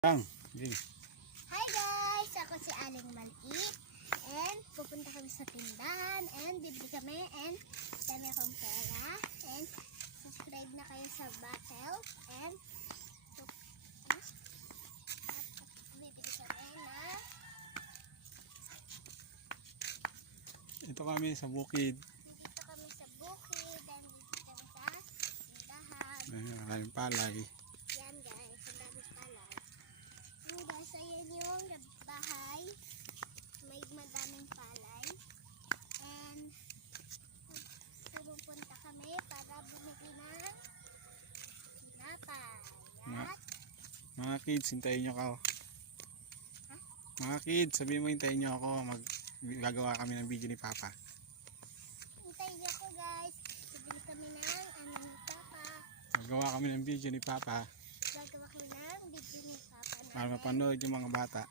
Okay. Hi guys! Ako si Aling Maliit and pupunta kami sa tindahan and bibili kami and dami akong pera and subscribe na kayo sa Battle and bibili kami na Ito kami sa bukid. dito kami sa bukid and bibili kami sa tindahan. Maraming palay. Yan guys, ang dami palay. Yung guys, ayan yung bahay. May madaming palay. And pupunta kami para bumili ng tinapay. At Mga kids, hintayin nyo ako. Ha? Mga kids, sabihin mo hintayin nyo ako. Gagawa kami ng video ni Papa. hintayin niyo ako guys. Bibili kami ng ni Papa. Gagawa kami ng video ni Papa Gagawa kami ng video ni Papa. para mapanood yung mga bata.